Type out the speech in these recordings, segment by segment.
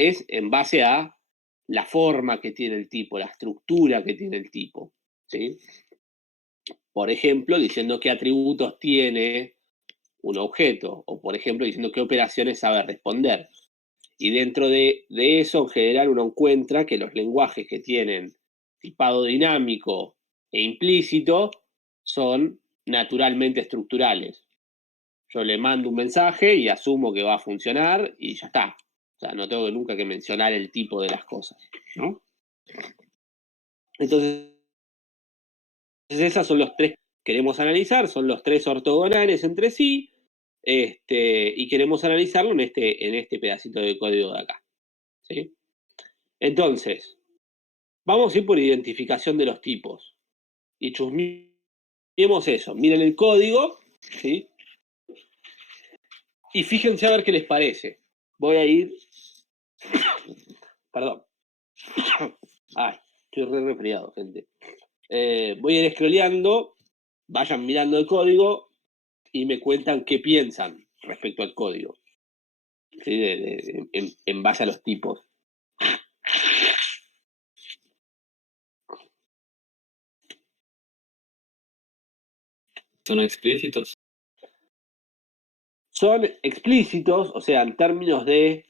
es en base a la forma que tiene el tipo, la estructura que tiene el tipo, ¿sí? Por ejemplo, diciendo qué atributos tiene un objeto, o por ejemplo, diciendo qué operaciones sabe responder. Y dentro de eso, en general, uno encuentra que los lenguajes que tienen tipado dinámico e implícito son naturalmente estructurales. Yo le mando un mensaje y asumo que va a funcionar y ya está. O sea, no tengo nunca que mencionar el tipo de las cosas, ¿no? Entonces, esas son los tres que queremos analizar, son los tres ortogonales entre sí, y queremos analizarlo en este pedacito de código de acá, ¿sí? Entonces, vamos a ir por identificación de los tipos. Y chusmeemos eso. Miren el código, ¿sí? Y fíjense a ver qué les parece. Voy a ir... Perdón. Ay, estoy resfriado, gente. Voy a ir scrolleando, vayan mirando el código y me cuentan qué piensan respecto al código, ¿sí? En base a los tipos. ¿Son explícitos? Son explícitos, o sea, en términos de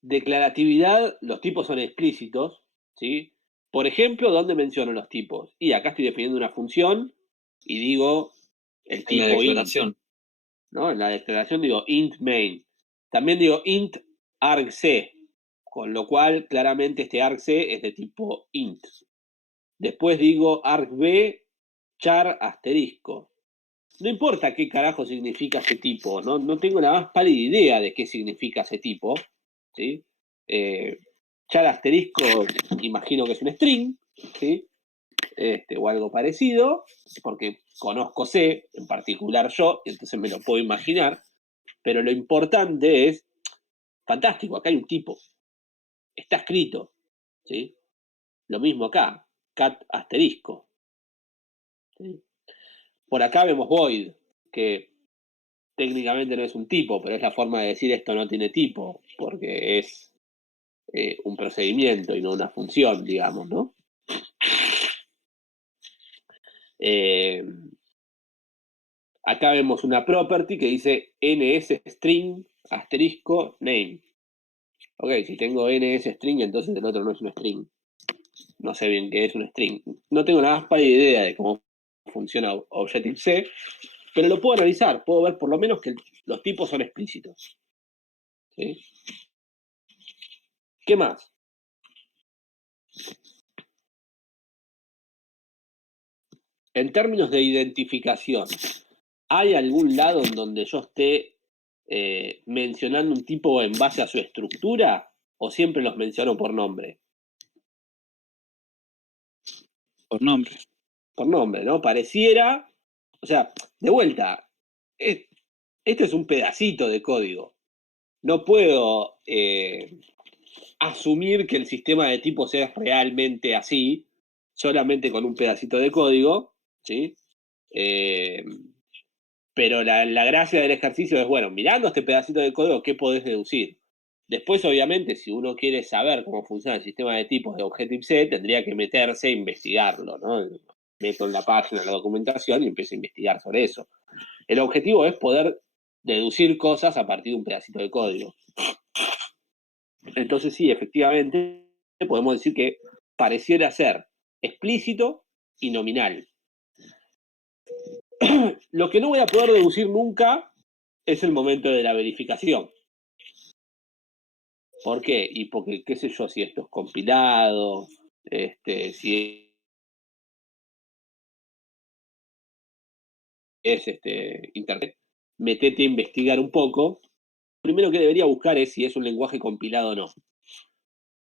declaratividad, los tipos son explícitos, ¿sí? Por ejemplo, ¿dónde menciono los tipos? Y acá estoy definiendo una función y digo el En la tipo int, declaración. ¿no? En la declaración digo int main. También digo int argc, con lo cual claramente este argc es de tipo int. Después digo argv char asterisco. No importa qué carajo significa ese tipo, no tengo la más pálida idea de qué significa ese tipo, ¿sí? Char asterisco, imagino que es un string, ¿sí? O algo parecido, porque conozco C, en particular yo, y entonces me lo puedo imaginar, pero lo importante es, fantástico, acá hay un tipo, está escrito, ¿sí? Lo mismo acá, cat asterisco, ¿sí? Por acá vemos void, que técnicamente no es un tipo, pero es la forma de decir esto no tiene tipo, porque es un procedimiento y no una función, digamos, ¿no? Acá vemos una property que dice ns_string asterisco name. Ok, si tengo ns_string, entonces el otro no es un string. No sé bien qué es un string. No tengo la más pálida idea de cómo funciona Objective-C, pero lo puedo analizar. Puedo ver por lo menos que los tipos son explícitos. ¿Sí? ¿Qué más? En términos de identificación, ¿hay algún lado en donde yo esté mencionando un tipo en base a su estructura o siempre los menciono por nombre? Por nombre. Por nombre, ¿no? Pareciera, o sea, de vuelta, este es un pedacito de código. No puedo asumir que el sistema de tipos es realmente así, solamente con un pedacito de código, ¿sí? Pero la gracia del ejercicio es, bueno, mirando este pedacito de código, ¿qué podés deducir? Después, obviamente, si uno quiere saber cómo funciona el sistema de tipos de Objective-C, tendría que meterse a investigarlo, ¿no? Meto en la página la documentación y empiezo a investigar sobre eso. El objetivo es poder deducir cosas a partir de un pedacito de código. Entonces, sí, efectivamente, podemos decir que pareciera ser explícito y nominal. Lo que no voy a poder deducir nunca es el momento de la verificación. ¿Por qué? Y porque, qué sé yo, si esto es compilado, si es internet, metete a investigar un poco. Primero que debería buscar es si es un lenguaje compilado o no.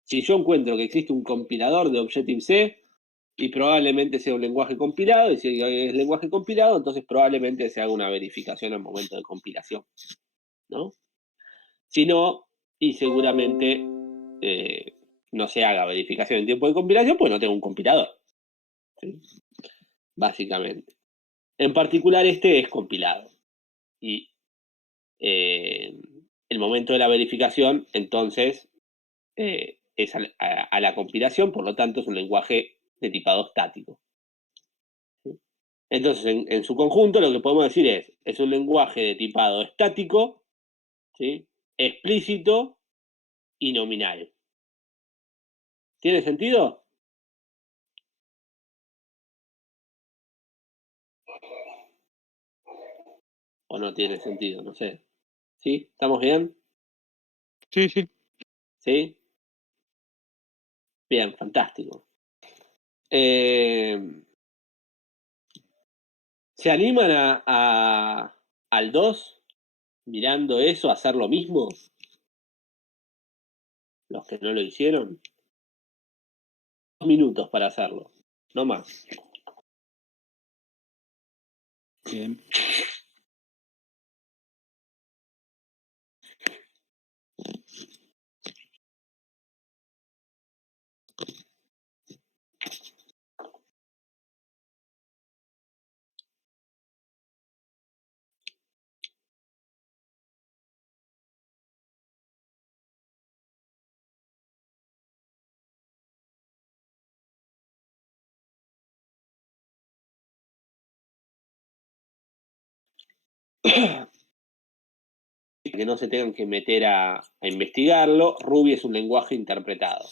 Si yo encuentro que existe un compilador de Objective-C, y probablemente sea un lenguaje compilado, y si es lenguaje compilado, entonces probablemente se haga una verificación al momento de compilación, ¿no? Si no, y seguramente no se haga verificación en tiempo de compilación, pues no tengo un compilador, ¿sí? Básicamente. En particular, este es compilado. Y el momento de la verificación, entonces, es a la compilación, por lo tanto es un lenguaje de tipado estático. ¿Sí? Entonces, en su conjunto, lo que podemos decir es un lenguaje de tipado estático, ¿sí? Explícito y nominal. ¿Tiene sentido? ¿O no tiene sentido? No sé. ¿Sí? ¿Estamos bien? Sí, sí. ¿Sí? Bien, fantástico. ¿Se animan al 2, mirando eso, a hacer lo mismo? Los que no lo hicieron. 2 minutos para hacerlo, no más. Bien. Que no se tengan que meter a investigarlo, Ruby es un lenguaje interpretado.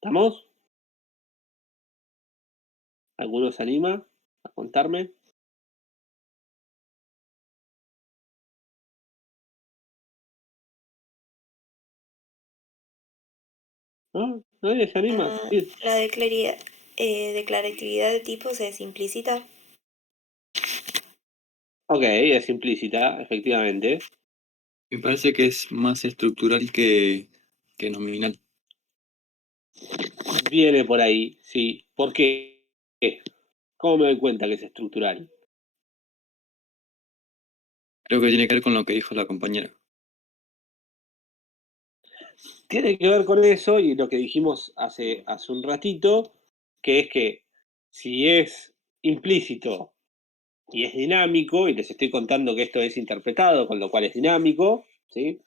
¿Estamos? ¿Alguno se anima a contarme? ¿No? ¿Nadie se anima? Sí. La declaratividad de tipos es implícita. Ok, es implícita, efectivamente. Me parece que es más estructural que nominal. Viene por ahí, sí. ¿Por qué? ¿Cómo me doy cuenta que es estructural? Creo que tiene que ver con lo que dijo la compañera. Tiene que ver con eso y lo que dijimos hace un ratito, que es que si es implícito y es dinámico, y les estoy contando que esto es interpretado, con lo cual es dinámico, ¿sí?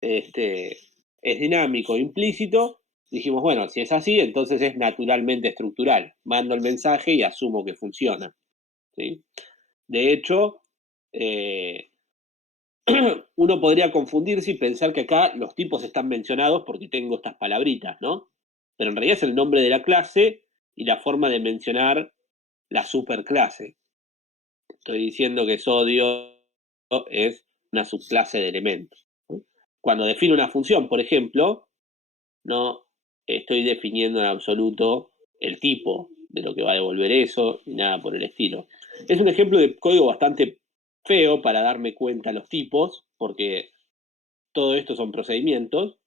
Es dinámico, implícito, dijimos, bueno, si es así, entonces es naturalmente estructural. Mando el mensaje y asumo que funciona, ¿sí? De hecho, uno podría confundirse y pensar que acá los tipos están mencionados porque tengo estas palabritas, ¿no? Pero en realidad es el nombre de la clase y la forma de mencionar la superclase. Estoy diciendo que sodio es una subclase de elementos, ¿no? Cuando defino una función, por ejemplo, no estoy definiendo en absoluto el tipo de lo que va a devolver eso, ni nada por el estilo. Es un ejemplo de código bastante feo para darme cuenta los tipos, porque todo esto son procedimientos,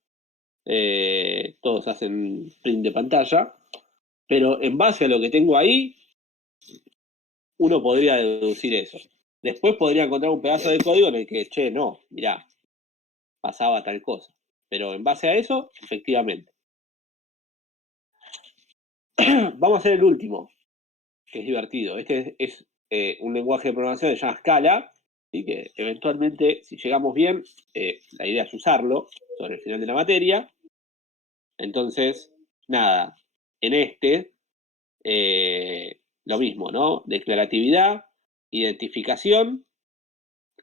todos hacen print de pantalla, pero en base a lo que tengo ahí, uno podría deducir eso. Después podría encontrar un pedazo de código en el que, che, no, mirá, pasaba tal cosa. Pero en base a eso, efectivamente. Vamos a hacer el último, que es divertido. Este es un lenguaje de programación que se llama Scala, y que eventualmente, si llegamos bien, la idea es usarlo sobre el final de la materia. Entonces, nada, en lo mismo, ¿no? Declaratividad, identificación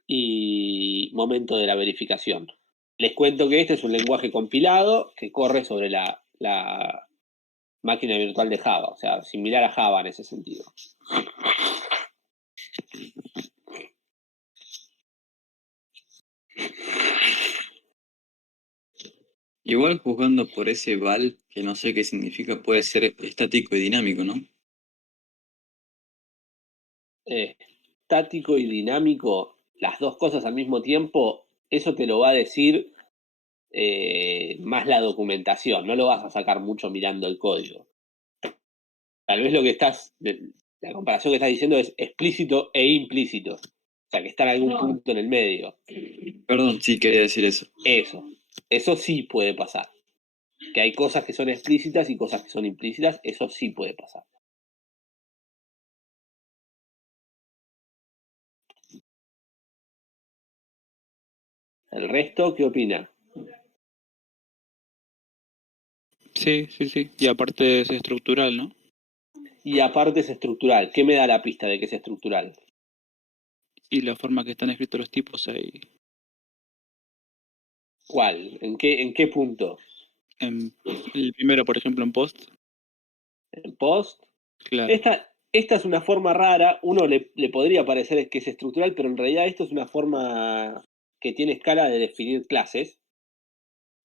y momento de la verificación. Les cuento que este es un lenguaje compilado que corre sobre la la máquina virtual de Java, o sea, similar a Java en ese sentido. Igual juzgando por ese val, que no sé qué significa, puede ser estático y dinámico, ¿no? Estático y dinámico, las dos cosas al mismo tiempo, eso te lo va a decir más la documentación, no lo vas a sacar mucho mirando el código. Tal vez la comparación que estás diciendo es explícito e implícito, o sea, que está en algún punto en el medio. Perdón, sí quería decir eso. Eso sí puede pasar. Que hay cosas que son explícitas y cosas que son implícitas, eso sí puede pasar. ¿El resto qué opina? Sí. Y aparte es estructural, ¿no? Y aparte es estructural. ¿Qué me da la pista de que es estructural? Y la forma que están escritos los tipos ahí. ¿Cuál? ¿En qué punto? El primero, por ejemplo, en post. ¿En post? Claro. Esta es una forma rara. Uno le podría parecer que es estructural, pero en realidad esto es una forma que tiene escala de definir clases,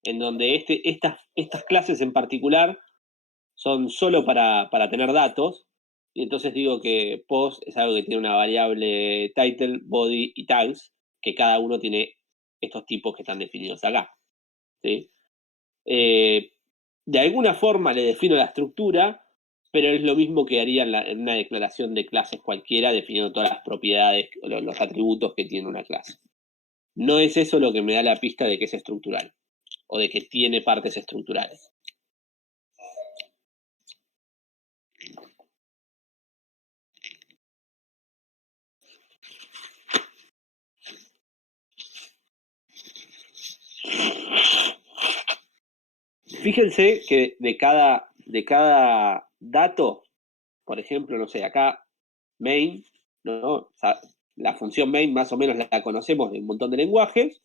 en donde estas clases en particular son solo para tener datos, y entonces digo que post es algo que tiene una variable title, body y tags, que cada uno tiene estos tipos que están definidos acá. ¿Sí? De alguna forma le defino la estructura, pero es lo mismo que haría en una declaración de clases cualquiera, definiendo todas las propiedades, los atributos que tiene una clase. No es eso lo que me da la pista de que es estructural, o de que tiene partes estructurales. Fíjense que de cada dato, por ejemplo, no sé, acá main, ¿no? O sea, la función main más o menos la conocemos de un montón de lenguajes,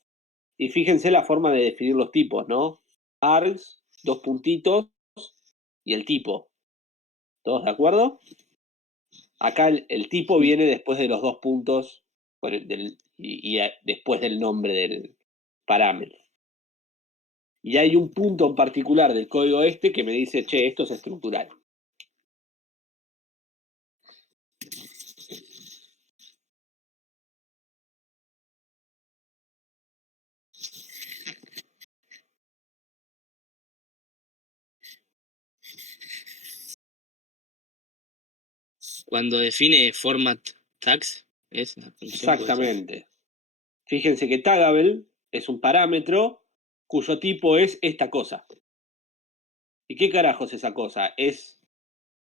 y fíjense la forma de definir los tipos, ¿no? Args, dos puntitos, y el tipo. ¿Todos de acuerdo? Acá el tipo viene después de los dos puntos y después del nombre del parámetro. Y hay un punto en particular del código que me dice, che, esto es estructural. Cuando define format tags, es la función, puede ser. Exactamente. Fíjense que Tagable es un parámetro cuyo tipo es esta cosa. ¿Y qué carajos es esa cosa? Es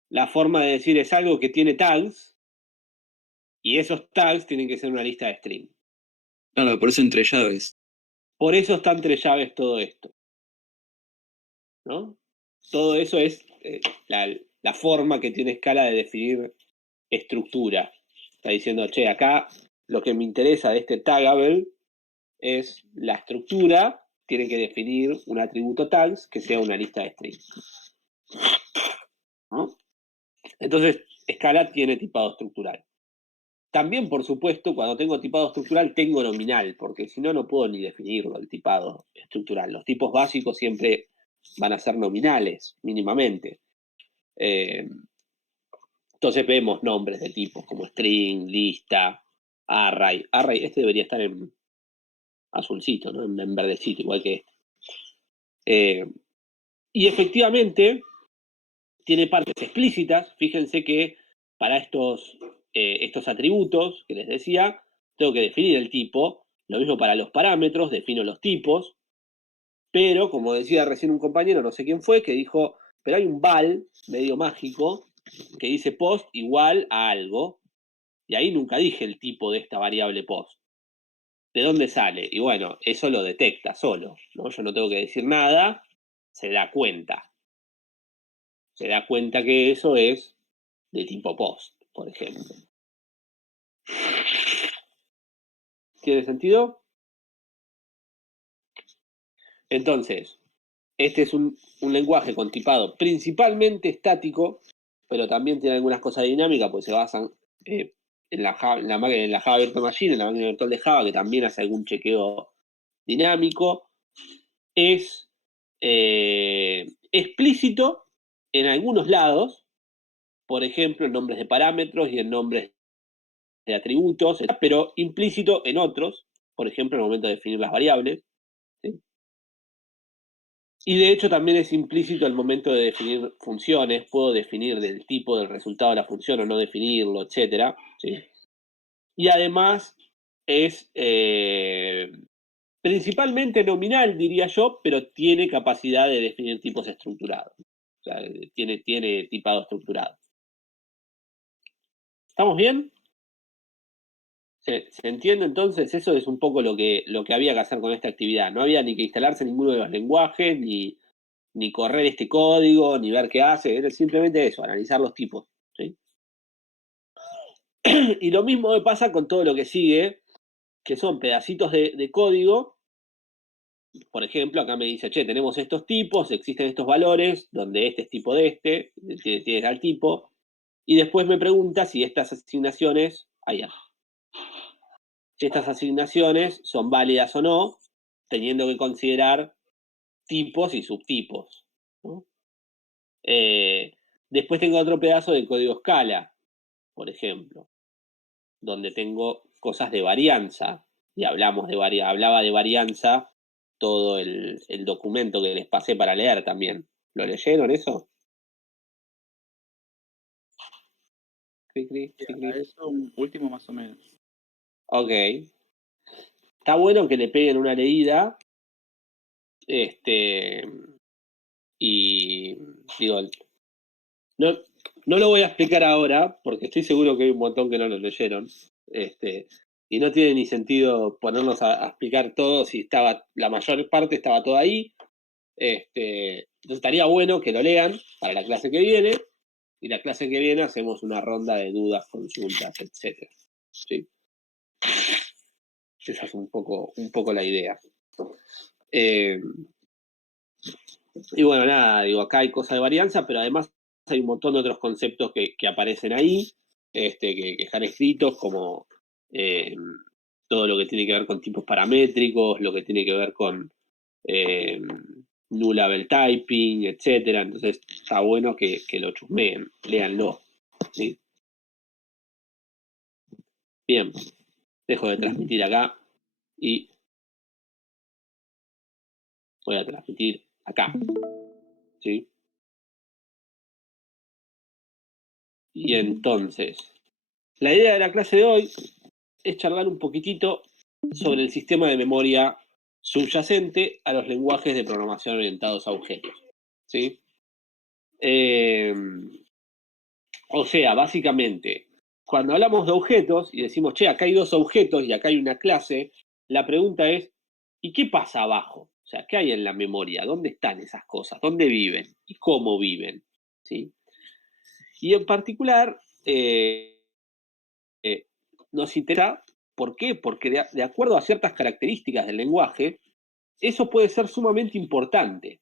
la forma de decir es algo que tiene tags, y esos tags tienen que ser una lista de string. Claro, por eso entre llaves. Por eso está entre llaves todo esto, ¿no? Todo eso es la forma que tiene Scala de definir estructura. Está diciendo, che, acá lo que me interesa de este Tagable es la estructura, tiene que definir un atributo tags que sea una lista de strings. ¿No? Entonces, Scala tiene tipado estructural. También, por supuesto, cuando tengo tipado estructural, tengo nominal, porque si no, no puedo ni definirlo, el tipado estructural. Los tipos básicos siempre van a ser nominales, mínimamente. Entonces vemos nombres de tipos como string, lista, array. Array, este debería estar en azulcito, ¿no? En verdecito, igual que este. Y efectivamente, tiene partes explícitas. Fíjense que para estos atributos que les decía, tengo que definir el tipo. Lo mismo para los parámetros, defino los tipos. Pero, como decía recién un compañero, no sé quién fue, que dijo, pero hay un val medio mágico que dice post igual a algo. Y ahí nunca dije el tipo de esta variable post. ¿De dónde sale? Y bueno, eso lo detecta solo, ¿no? Yo no tengo que decir nada, se da cuenta. Se da cuenta que eso es de tipo post, por ejemplo. ¿Tiene sentido? Entonces, Este es un lenguaje con tipado principalmente estático, pero también tiene algunas cosas dinámicas, pues se basan en la Java Virtual Machine, en la máquina virtual de Java, que también hace algún chequeo dinámico. Es explícito en algunos lados, por ejemplo, en nombres de parámetros y en nombres de atributos, pero implícito en otros, por ejemplo, en el momento de definir las variables. ¿Sí? Y de hecho también es implícito al momento de definir funciones. Puedo definir del tipo del resultado de la función o no definirlo, etc. ¿Sí? Y además es principalmente nominal, diría yo, pero tiene capacidad de definir tipos estructurados. O sea, tiene tipado estructurado. ¿Estamos bien? ¿Se entiende entonces? Eso es un poco lo que había que hacer con esta actividad. No había ni que instalarse ninguno de los lenguajes, ni correr este código, ni ver qué hace. Era simplemente eso, analizar los tipos. ¿Sí? Y lo mismo me pasa con todo lo que sigue, que son pedacitos de código. Por ejemplo, acá me dice, che, tenemos estos tipos, existen estos valores, donde este es tipo de este, tiene tal tipo. Y después me pregunta si estas asignaciones, si estas asignaciones son válidas o no, teniendo que considerar tipos y subtipos. ¿No? Después tengo otro pedazo de código Scala, por ejemplo, donde tengo cosas de varianza, y hablaba de varianza todo el documento que les pasé para leer también. ¿Lo leyeron eso? A eso último más o menos. Ok. Está bueno que le peguen una leída. Y digo, no lo voy a explicar ahora, porque estoy seguro que hay un montón que no lo leyeron. Y no tiene ni sentido ponernos a explicar todo si la mayor parte estaba todo ahí. Entonces estaría bueno que lo lean para la clase que viene. Y la clase que viene hacemos una ronda de dudas, consultas, etc. ¿Sí? Esa es un poco la idea. Y bueno, nada, digo, acá hay cosas de varianza, pero además hay un montón de otros conceptos que aparecen ahí, que están escritos, como todo lo que tiene que ver con tipos paramétricos, lo que tiene que ver con null level typing, etcétera. Entonces está bueno que lo chusmeen, léanlo. ¿Sí? Bien, dejo de transmitir acá y voy a transmitir acá. ¿Sí? Y entonces, la idea de la clase de hoy es charlar un poquitito sobre el sistema de memoria subyacente a los lenguajes de programación orientados a objetos. ¿Sí? O sea, básicamente, cuando hablamos de objetos y decimos, che, acá hay dos objetos y acá hay una clase, la pregunta es, ¿y qué pasa abajo? O sea, ¿qué hay en la memoria? ¿Dónde están esas cosas? ¿Dónde viven? ¿Y cómo viven? ¿Sí? Y en particular, nos interesa, ¿por qué? Porque de acuerdo a ciertas características del lenguaje, eso puede ser sumamente importante.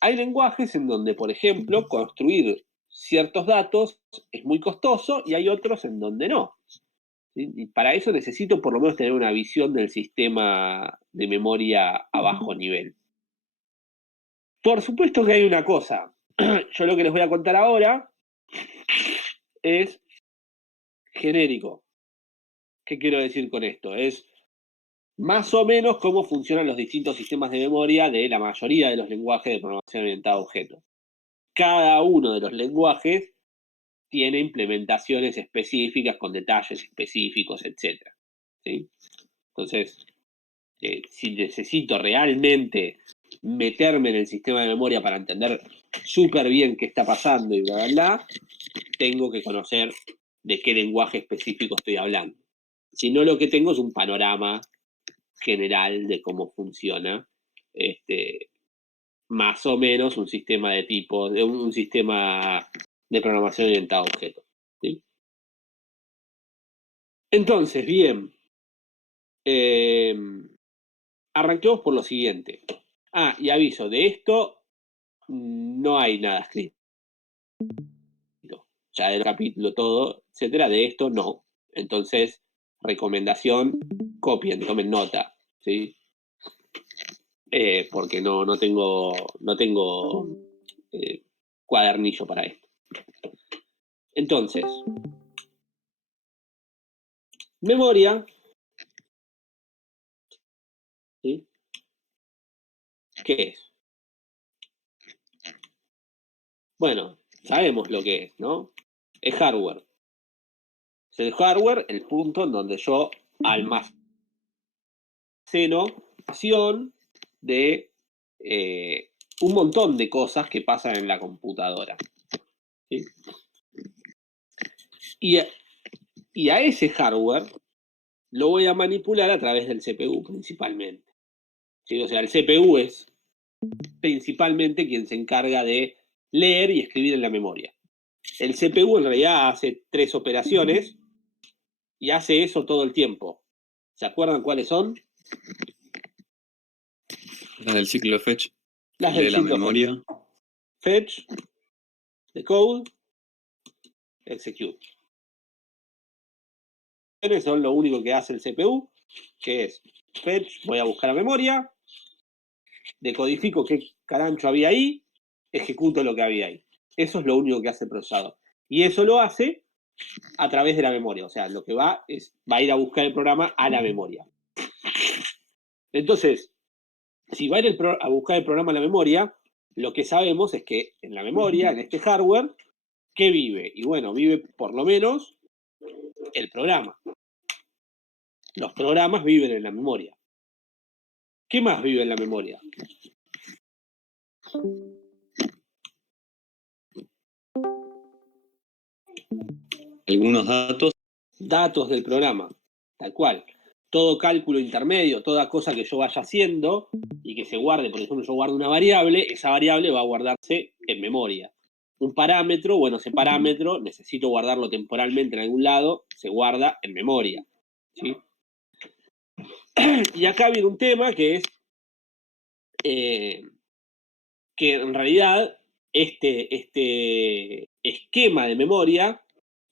Hay lenguajes en donde, por ejemplo, construir ciertos datos es muy costoso y hay otros en donde no. ¿Sí? Y para eso necesito por lo menos tener una visión del sistema de memoria a bajo nivel. Por supuesto que hay una cosa. Yo lo que les voy a contar ahora es genérico. ¿Qué quiero decir con esto? Es más o menos cómo funcionan los distintos sistemas de memoria de la mayoría de los lenguajes de programación orientada a objetos. Cada uno de los lenguajes tiene implementaciones específicas con detalles específicos, etc. ¿Sí? Entonces, si necesito realmente meterme en el sistema de memoria para entender súper bien qué está pasando y bla, bla, bla, tengo que conocer de qué lenguaje específico estoy hablando. Si no, lo que tengo es un panorama general de cómo funciona más o menos un sistema de tipos, un sistema de programación orientada a objetos. ¿Sí? Entonces, bien, arranquemos por lo siguiente. y aviso, de esto no hay nada escrito. Ya del capítulo todo, etcétera, de esto no. Entonces, recomendación, copien, tomen nota, ¿sí? Porque no tengo cuadernillo para esto. Entonces, memoria, ¿sí? ¿Qué es? Bueno, sabemos lo que es, ¿no? Es hardware. Es el hardware, el punto en donde yo almaceno información de un montón de cosas que pasan en la computadora. ¿Sí? Y a ese hardware lo voy a manipular a través del CPU principalmente. ¿Sí? O sea, el CPU es principalmente quien se encarga de leer y escribir en la memoria. El CPU en realidad hace 3 operaciones y hace eso todo el tiempo. ¿Se acuerdan cuáles son? Las del ciclo fetch. Las Lee del la ciclo memoria. fetch, decode, execute. Son lo único que hace el CPU, que es fetch, voy a buscar la memoria, decodifico qué carancho había ahí, ejecuto lo que había ahí. Eso es lo único que hace el procesador. Y eso lo hace a través de la memoria. O sea, lo que va a ir a buscar el programa a la memoria. Entonces, si va a ir a buscar el programa a la memoria, lo que sabemos es que en la memoria, en este hardware, ¿qué vive? Y bueno, vive por lo menos el programa. Los programas viven en la memoria. ¿Qué más vive en la memoria? Algunos datos. Datos del programa, tal cual. Todo cálculo intermedio, toda cosa que yo vaya haciendo y que se guarde, por ejemplo, yo guardo una variable, esa variable va a guardarse en memoria. Un parámetro, bueno, ese parámetro necesito guardarlo temporalmente en algún lado, se guarda en memoria. ¿Sí? Y acá viene un tema que es que en realidad este esquema de memoria,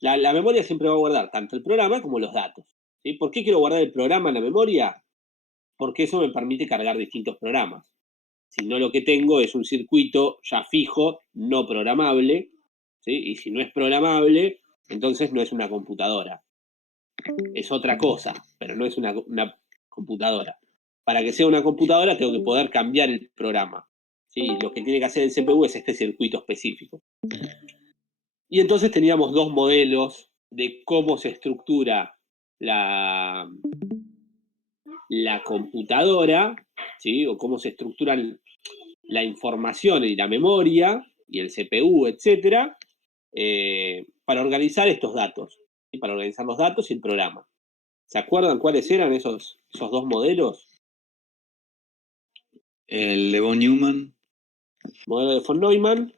la memoria siempre va a guardar tanto el programa como los datos. ¿Sí? ¿Por qué quiero guardar el programa en la memoria? Porque eso me permite cargar distintos programas. Si no, lo que tengo es un circuito ya fijo, no programable, ¿sí? Y si no es programable, entonces no es una computadora. Es otra cosa, pero no es una computadora. Para que sea una computadora tengo que poder cambiar el programa. ¿Sí? Lo que tiene que hacer el CPU es este circuito específico. Y entonces teníamos 2 modelos de cómo se estructura la computadora, ¿sí? O cómo se estructura la información y la memoria y el CPU, etcétera, para organizar estos datos, ¿sí? Para organizar los datos y el programa. ¿Se acuerdan cuáles eran esos 2 modelos? El de von Neumann. Modelo de von Neumann.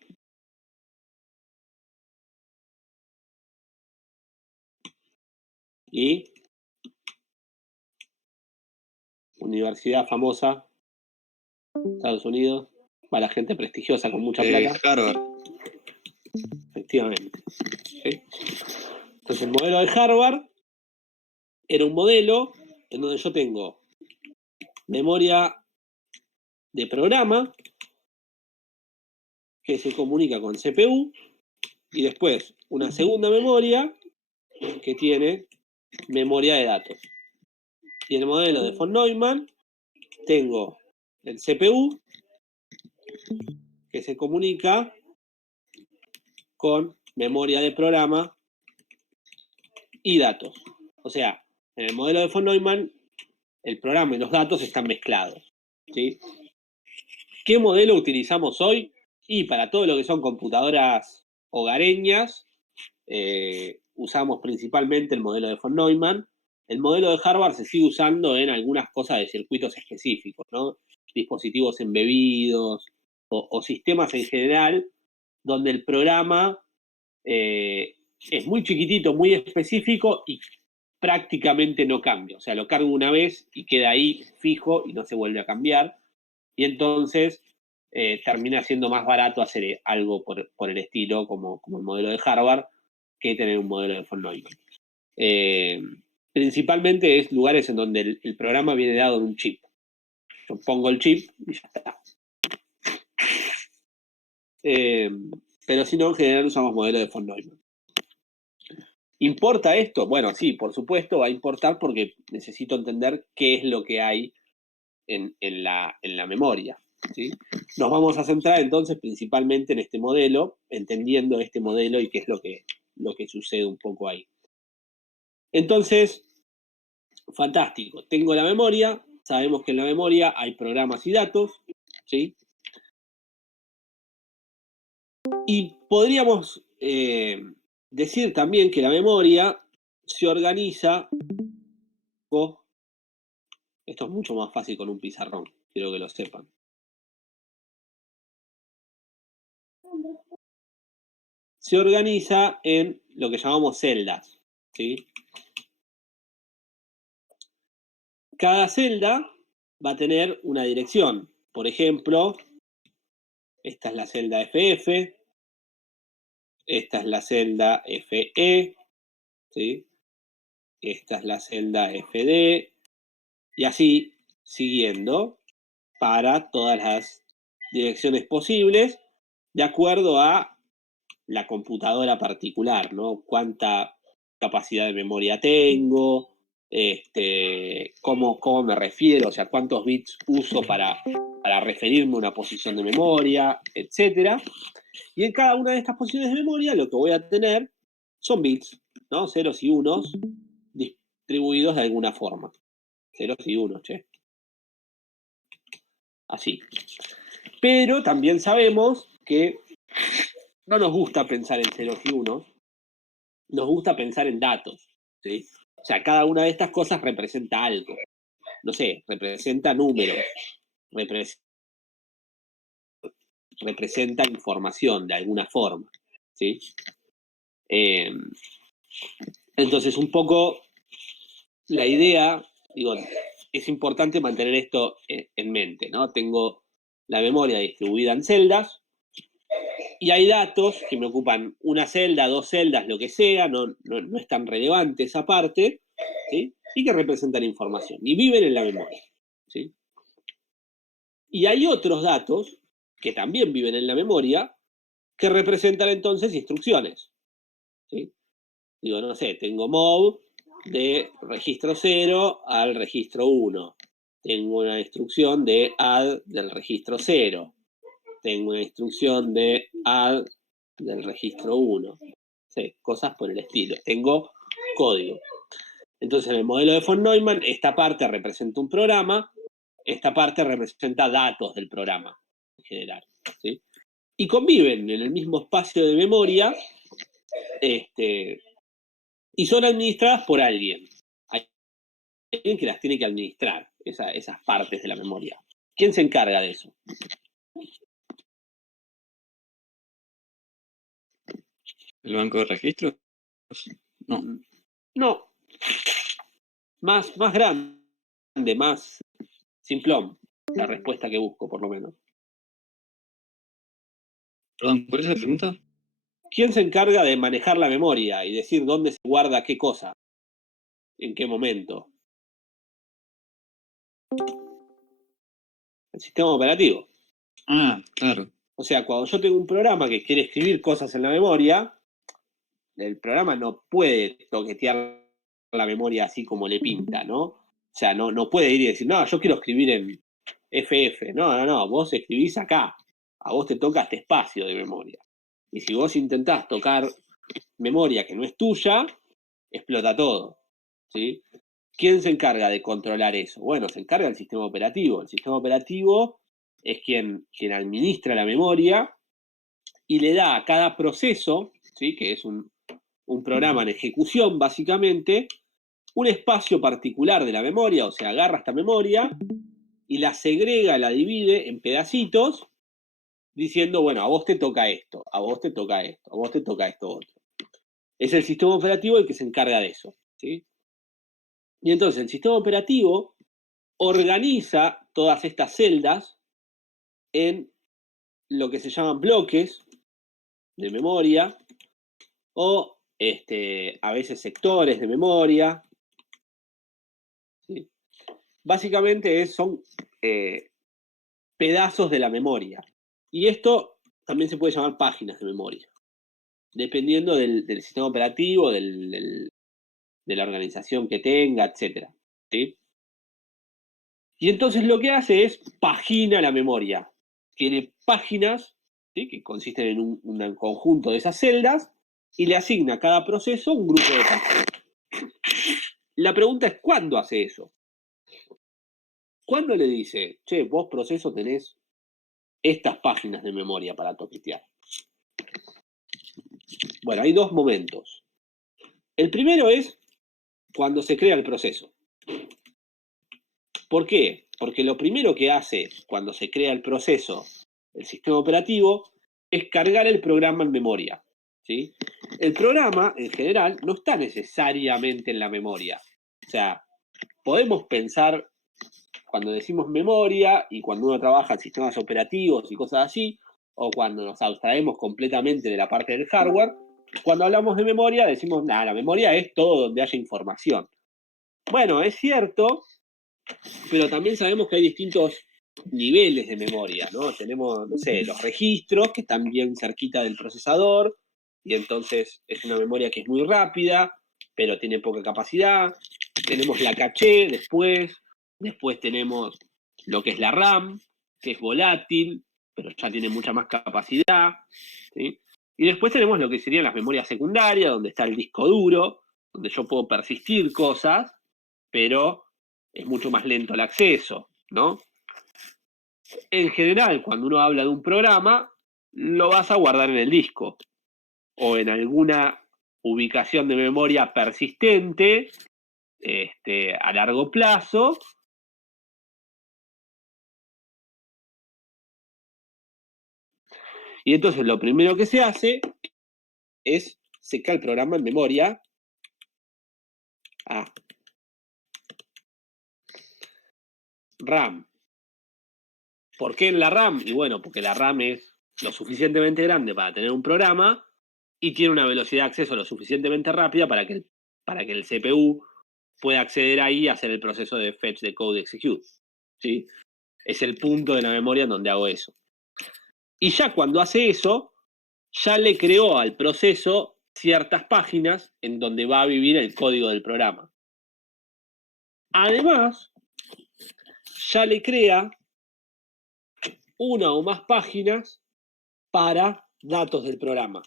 Y universidad famosa, Estados Unidos, para gente prestigiosa con mucha plata. Harvard. Efectivamente. ¿Sí? Entonces el modelo de Harvard era un modelo en donde yo tengo memoria de programa que se comunica con CPU y después una segunda memoria que tiene memoria de datos. Y en el modelo de von Neumann tengo el CPU que se comunica con memoria de programa y datos. O sea, en el modelo de von Neumann el programa y los datos están mezclados. ¿Sí? ¿Qué modelo utilizamos hoy? Y para todo lo que son computadoras hogareñas, usamos principalmente el modelo de von Neumann. El modelo de Harvard se sigue usando en algunas cosas de circuitos específicos, ¿no? Dispositivos embebidos o sistemas en general, donde el programa es muy chiquitito, muy específico y prácticamente no cambia. O sea, lo cargo una vez y queda ahí fijo y no se vuelve a cambiar. y entonces termina siendo más barato hacer algo por el estilo, como el modelo de Harvard, que tener un modelo de von Neumann. Principalmente es lugares en donde el programa viene dado en un chip. Yo pongo el chip y ya está. Pero si no, en general usamos modelo de von Neumann. ¿Importa esto? Bueno, sí, por supuesto va a importar porque necesito entender qué es lo que hay en la memoria, ¿sí? Nos vamos a centrar entonces principalmente en este modelo, entendiendo este modelo y qué es lo que sucede un poco ahí. Entonces, fantástico. Tengo la memoria, sabemos que en la memoria hay programas y datos, ¿sí? Y podríamos decir también que la memoria se organiza. Esto es mucho más fácil con un pizarrón, quiero que lo sepan. Se organiza en lo que llamamos celdas, ¿sí? Cada celda va a tener una dirección. Por ejemplo, esta es la celda FF, esta es la celda FE, ¿sí? Esta es la celda FD, y así siguiendo para todas las direcciones posibles, de acuerdo a la computadora particular, ¿no? Cuánta capacidad de memoria tengo, cómo me refiero, o sea, cuántos bits uso para referirme a una posición de memoria, etc. Y en cada una de estas posiciones de memoria lo que voy a tener son bits, ¿no? Ceros y unos distribuidos de alguna forma. Ceros y unos, che. Así. Pero también sabemos que no nos gusta pensar en ceros y unos, nos gusta pensar en datos, ¿sí? O sea, cada una de estas cosas representa algo. No sé, representa números, representa información de alguna forma, ¿sí? Entonces, un poco la idea, digo, es importante mantener esto en mente, ¿no? Tengo la memoria distribuida en celdas, y hay datos que me ocupan una celda, dos celdas, lo que sea, no es tan relevante esa parte, ¿sí? Y que representan información, y viven en la memoria, ¿sí? Y hay otros datos que también viven en la memoria, que representan entonces instrucciones, ¿sí? Digo, no sé, tengo move de registro 0 al registro 1. Tengo una instrucción de add del registro 0. Tengo una instrucción de add del registro 1. Sí, cosas por el estilo. Tengo código. Entonces, en el modelo de von Neumann, esta parte representa un programa, esta parte representa datos del programa en general, ¿sí? Y conviven en el mismo espacio de memoria, y son administradas por alguien. Hay alguien que las tiene que administrar, esas partes de la memoria. ¿Quién se encarga de eso? ¿El banco de registros? No. No. Más grande, más simplón. La respuesta que busco, por lo menos. Perdón, ¿cuál es la pregunta? ¿Quién se encarga de manejar la memoria y decir dónde se guarda qué cosa? ¿En qué momento? El sistema operativo. Ah, claro. O sea, cuando yo tengo un programa que quiere escribir cosas en la memoria, el programa no puede toquetear la memoria así como le pinta, ¿no? O sea, no puede ir y decir, no, yo quiero escribir en FF. No, vos escribís acá. A vos te toca este espacio de memoria. Y si vos intentás tocar memoria que no es tuya, explota todo, ¿sí? ¿Quién se encarga de controlar eso? Bueno, se encarga el sistema operativo. El sistema operativo es quien administra la memoria y le da a cada proceso, ¿sí? Que es un programa en ejecución básicamente, un espacio particular de la memoria, o sea, agarra esta memoria y la segrega, la divide en pedacitos, diciendo, bueno, a vos te toca esto, a vos te toca esto, a vos te toca esto otro. Es el sistema operativo el que se encarga de eso, ¿sí? Y entonces el sistema operativo organiza todas estas celdas en lo que se llaman bloques de memoria o a veces sectores de memoria. ¿Sí? Básicamente son pedazos de la memoria. Y esto también se puede llamar páginas de memoria, dependiendo del sistema operativo, de la organización que tenga, etc. ¿Sí? Y entonces lo que hace es pagina la memoria. Tiene páginas, ¿sí?, que consisten en un conjunto de esas celdas y le asigna a cada proceso un grupo de páginas. La pregunta es, ¿cuándo hace eso? ¿Cuándo le dice, che, vos proceso tenés estas páginas de memoria para toquetear? Bueno, hay dos momentos. El primero es cuando se crea el proceso. ¿Por qué? Porque lo primero que hace cuando se crea el proceso, el sistema operativo, es cargar el programa en memoria. ¿Sí? El programa, en general, no está necesariamente en la memoria. O sea, podemos pensar, cuando decimos memoria y cuando uno trabaja en sistemas operativos y cosas así, o cuando nos abstraemos completamente de la parte del hardware, cuando hablamos de memoria decimos, la memoria es todo donde haya información. Bueno, es cierto, pero también sabemos que hay distintos niveles de memoria, ¿no? Tenemos, no sé, los registros que están bien cerquita del procesador, y entonces es una memoria que es muy rápida, pero tiene poca capacidad. Tenemos la caché después tenemos lo que es la RAM, que es volátil, pero ya tiene mucha más capacidad, ¿sí? Y después tenemos lo que serían las memorias secundarias, donde está el disco duro, donde yo puedo persistir cosas, pero es mucho más lento el acceso, ¿no? En general, cuando uno habla de un programa, lo vas a guardar en el disco o en alguna ubicación de memoria persistente a largo plazo. Y entonces lo primero que se hace es secar el programa en memoria a RAM. ¿Por qué en la RAM? Y bueno, porque la RAM es lo suficientemente grande para tener un programa y tiene una velocidad de acceso lo suficientemente rápida para que el CPU pueda acceder ahí y hacer el proceso de fetch, decode, execute. ¿Sí? Es el punto de la memoria en donde hago eso. Y ya cuando hace eso, ya le creó al proceso ciertas páginas en donde va a vivir el código del programa. Además, ya le crea una o más páginas para datos del programa.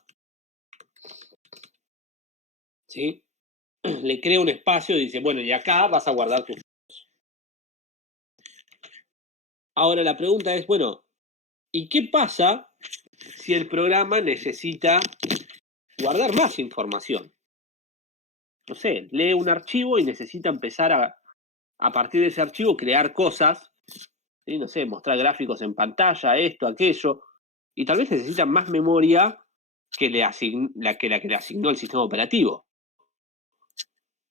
¿Sí? Le crea un espacio y dice, bueno, y acá vas a guardar tus datos. Ahora la pregunta es, bueno, ¿y qué pasa si el programa necesita guardar más información? No sé, lee un archivo y necesita empezar a partir de ese archivo, crear cosas, ¿sí? No sé, mostrar gráficos en pantalla, esto, aquello, y tal vez necesitan más memoria que la que le asignó el sistema operativo.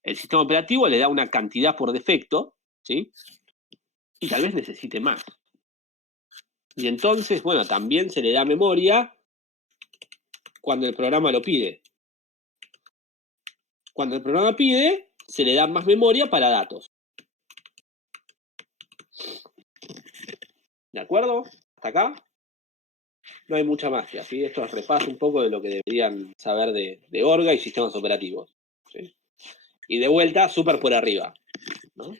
El sistema operativo le da una cantidad por defecto, ¿sí? Y tal vez necesite más. Y entonces, bueno, también se le da memoria cuando el programa lo pide. Cuando el programa pide, se le da más memoria para datos. ¿De acuerdo? ¿Hasta acá? No hay mucha magia, ¿sí? Esto es repaso un poco de lo que deberían saber de Orga y sistemas operativos, ¿sí? Y de vuelta, súper por arriba, ¿no?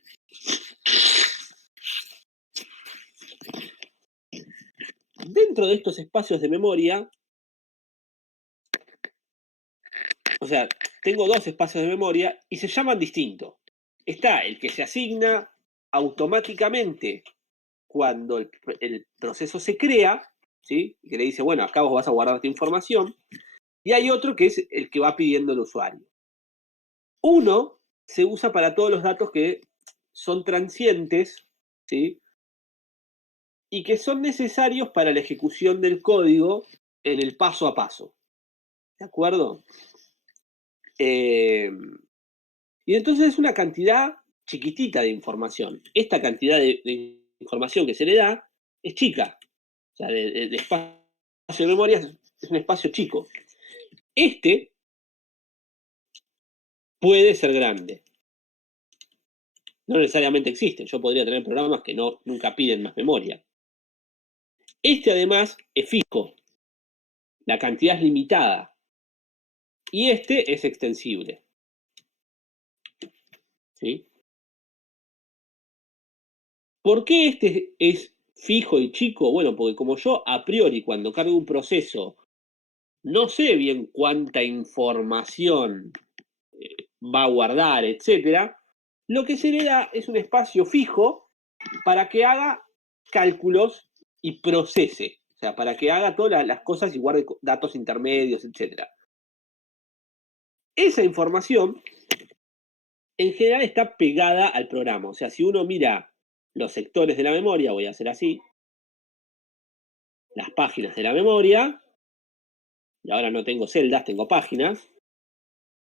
Dentro de estos espacios de memoria, o sea, tengo dos espacios de memoria y se llaman distinto. Está el que se asigna automáticamente cuando el proceso se crea, ¿sí? Que le dice, bueno, acá vos vas a guardar esta información. Y hay otro que es el que va pidiendo el usuario. Uno se usa para todos los datos que son transientes, ¿sí? Y que son necesarios para la ejecución del código en el paso a paso. ¿De acuerdo? Y entonces es una cantidad chiquitita de información. Esta cantidad de información que se le da es chica, sea, de espacio de memoria es un espacio chico. Este puede ser grande. No necesariamente existe. Yo podría tener programas que nunca piden más memoria. Este además es fijo. La cantidad es limitada. Y este es extensible. ¿Sí? ¿Por qué este es fijo y chico? Bueno, porque como yo a priori cuando cargo un proceso no sé bien cuánta información va a guardar, etcétera, lo que se le da es un espacio fijo para que haga cálculos y procese. O sea, para que haga todas las cosas y guarde datos intermedios, etcétera. Esa información en general está pegada al programa. O sea, si uno mira los sectores de la memoria, voy a hacer así, las páginas de la memoria, y ahora no tengo celdas, tengo páginas.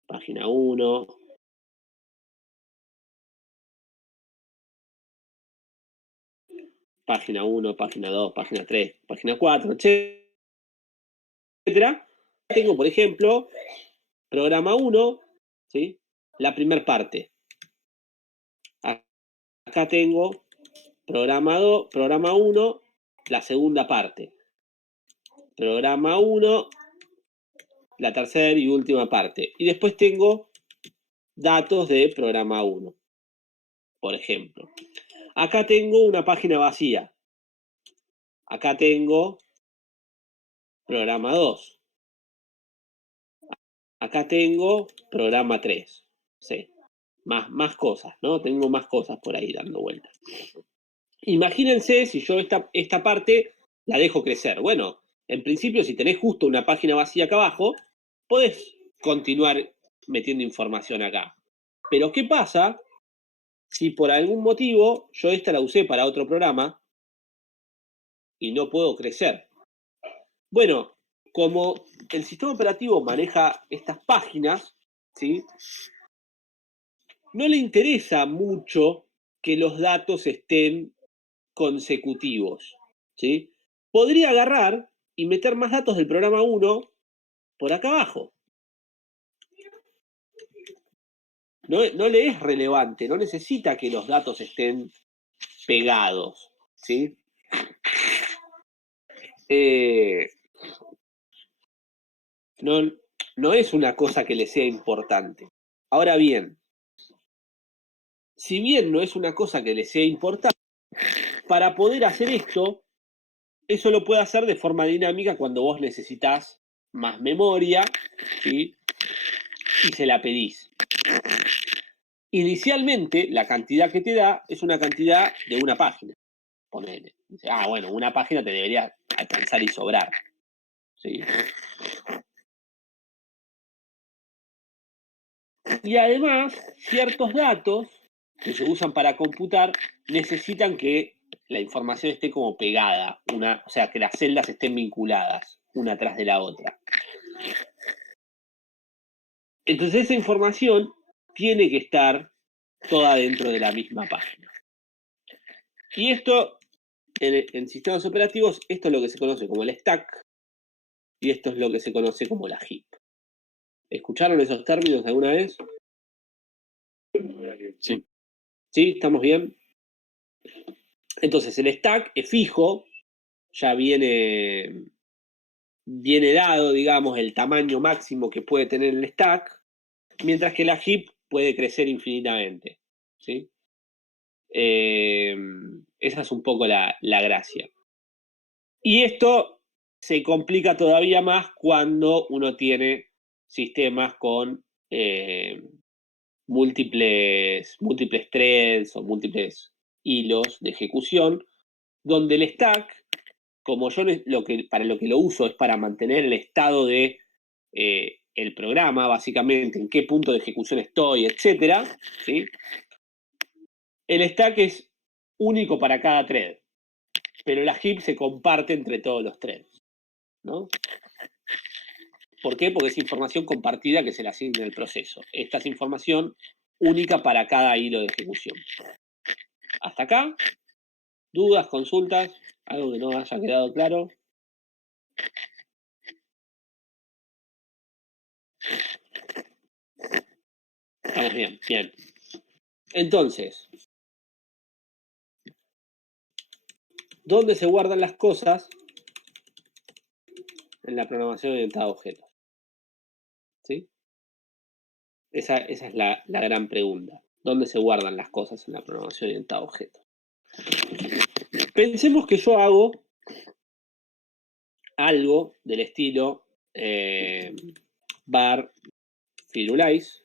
Página 1, página 1, página 2, página 3, página 4, etcétera. Tengo, por ejemplo, programa 1, ¿sí? La primera parte. Acá tengo programa 2, programa 1, la segunda parte. Programa 1, la tercera y última parte. Y después tengo datos de programa 1, por ejemplo. Acá tengo una página vacía. Acá tengo programa 2. Acá tengo programa 3. Sí. Más cosas, ¿no? Tengo más cosas por ahí dando vueltas. Imagínense si yo esta parte la dejo crecer. Bueno, en principio, si tenés justo una página vacía acá abajo, podés continuar metiendo información acá. Pero, ¿qué pasa si por algún motivo yo esta la usé para otro programa y no puedo crecer? Bueno, como el sistema operativo maneja estas páginas, ¿sí? No le interesa mucho que los datos estén consecutivos, ¿sí? Podría agarrar y meter más datos del programa 1 por acá abajo. No le es relevante, no necesita que los datos estén pegados, ¿sí? No es una cosa que le sea importante. Ahora bien, si bien no es una cosa que le sea importante, para poder hacer esto, eso lo puede hacer de forma dinámica cuando vos necesitas más memoria, ¿sí? Y se la pedís. Inicialmente, la cantidad que te da es una cantidad de una página. Ponele. Dice, bueno, una página te debería alcanzar y sobrar. ¿Sí? Y además, ciertos datos que se usan para computar necesitan que la información esté como pegada, o sea, que las celdas estén vinculadas una tras de la otra. Entonces esa información tiene que estar toda dentro de la misma página. Y esto, en sistemas operativos, esto es lo que se conoce como el stack y esto es lo que se conoce como la heap. ¿Escucharon esos términos alguna vez? Sí. ¿Sí? ¿Estamos bien? Entonces el stack es fijo, ya viene dado, digamos, el tamaño máximo que puede tener el stack, mientras que la heap puede crecer infinitamente. ¿Sí? Esa es un poco la gracia. Y esto se complica todavía más cuando uno tiene sistemas con múltiples threads o múltiples hilos de ejecución, donde el stack, como yo para lo que lo uso es para mantener el estado de el programa, básicamente, en qué punto de ejecución estoy, etcétera, ¿sí? El stack es único para cada thread, pero la heap se comparte entre todos los threads, ¿no? ¿Por qué? Porque es información compartida que se le asigna al proceso. Esta es información única para cada hilo de ejecución. ¿Hasta acá? ¿Dudas, consultas? ¿Algo que no haya quedado claro? Estamos bien, bien. Entonces, ¿dónde se guardan las cosas en la programación orientada a objetos? ¿Sí? Esa es la gran pregunta. ¿Dónde se guardan las cosas en la programación orientada a objetos? Pensemos que yo hago algo del estilo var firulais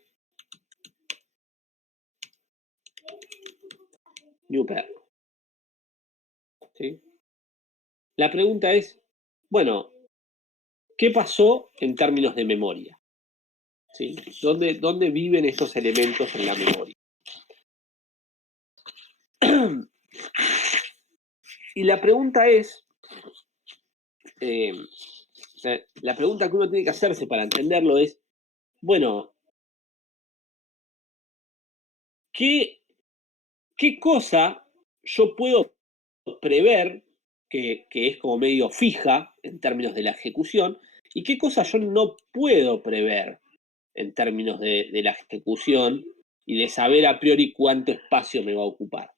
new pair. ¿Sí? La pregunta es, bueno, ¿qué pasó en términos de memoria? ¿Sí? ¿Dónde viven estos elementos en la memoria? Y la pregunta es, la pregunta que uno tiene que hacerse para entenderlo es, bueno, ¿qué cosa yo puedo prever que es como medio fija en términos de la ejecución y qué cosa yo no puedo prever en términos de la ejecución y de saber a priori cuánto espacio me va a ocupar?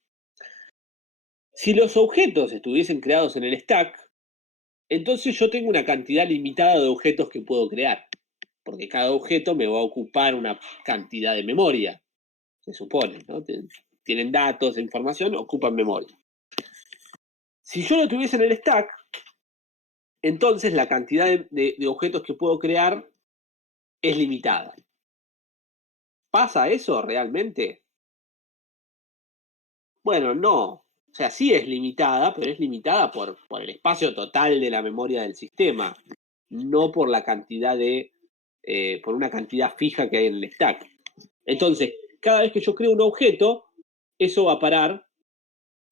Si los objetos estuviesen creados en el stack, entonces yo tengo una cantidad limitada de objetos que puedo crear, porque cada objeto me va a ocupar una cantidad de memoria, se supone, ¿no? Tienen datos, información, ocupan memoria. Si yo lo tuviese en el stack, entonces la cantidad de objetos que puedo crear es limitada. ¿Pasa eso realmente? Bueno, no. O sea, sí es limitada, pero es limitada por el espacio total de la memoria del sistema, no por la cantidad por una cantidad fija que hay en el stack. Entonces, cada vez que yo creo un objeto, eso va a parar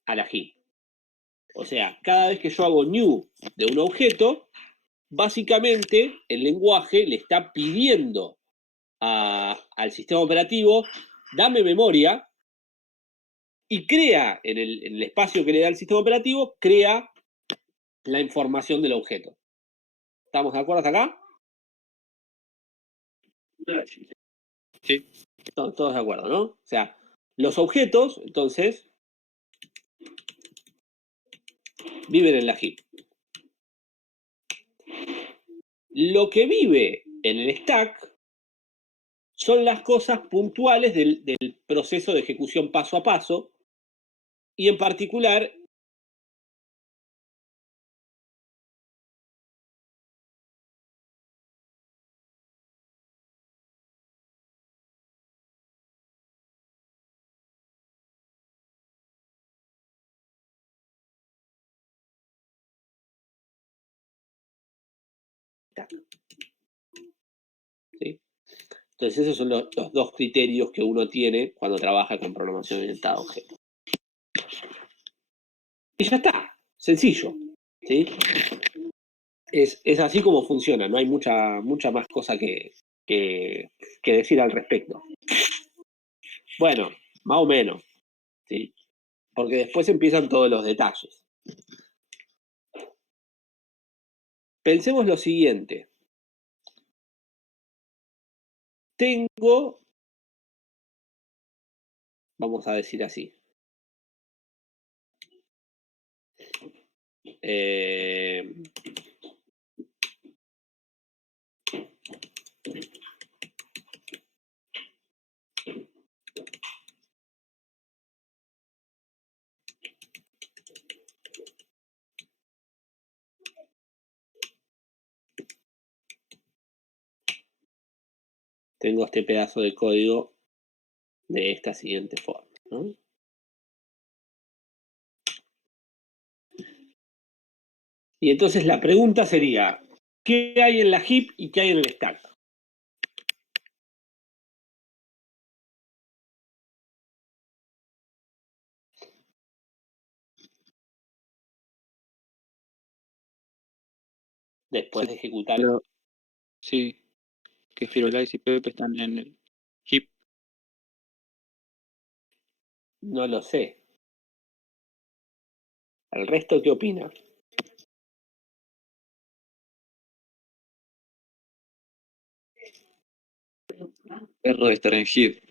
a la heap. O sea, cada vez que yo hago new de un objeto, básicamente el lenguaje le está pidiendo al sistema operativo, dame memoria, y crea en el espacio que le da el sistema operativo, crea la información del objeto. ¿Estamos de acuerdo hasta acá? Sí. Todos de acuerdo, ¿no? O sea, los objetos, entonces, viven en la heap. Lo que vive en el stack son las cosas puntuales del proceso de ejecución paso a paso, y en particular ¿sí? Entonces esos son los dos criterios que uno tiene cuando trabaja con programación orientada a objetos. Y ya está, sencillo, ¿sí? Es así como funciona, no hay mucha más cosa que decir al respecto. Bueno, más o menos, ¿sí? Porque después empiezan todos los detalles. Pensemos lo siguiente. Tengo, vamos a decir así, tengo este pedazo de código de esta siguiente forma, ¿no? Y entonces la pregunta sería, ¿qué hay en la heap y qué hay en el stack? Después de ejecutar. Pero, sí, que Firulais y Pepe están en el heap. No lo sé. ¿El resto qué opina? Perro de estar en hip.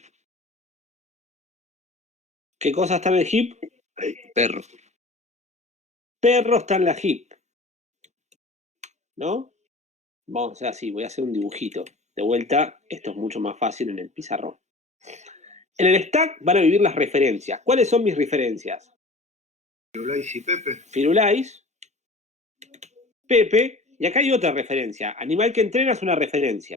¿Qué cosa está en el heap? Perro. Perro está en la heap. ¿No? Vamos a hacer así, voy a hacer un dibujito. De vuelta, esto es mucho más fácil en el pizarrón. En el stack van a vivir las referencias. ¿Cuáles son mis referencias? Firulais y Pepe. Firulais, Pepe, y acá hay otra referencia. Animal que entrena es una referencia.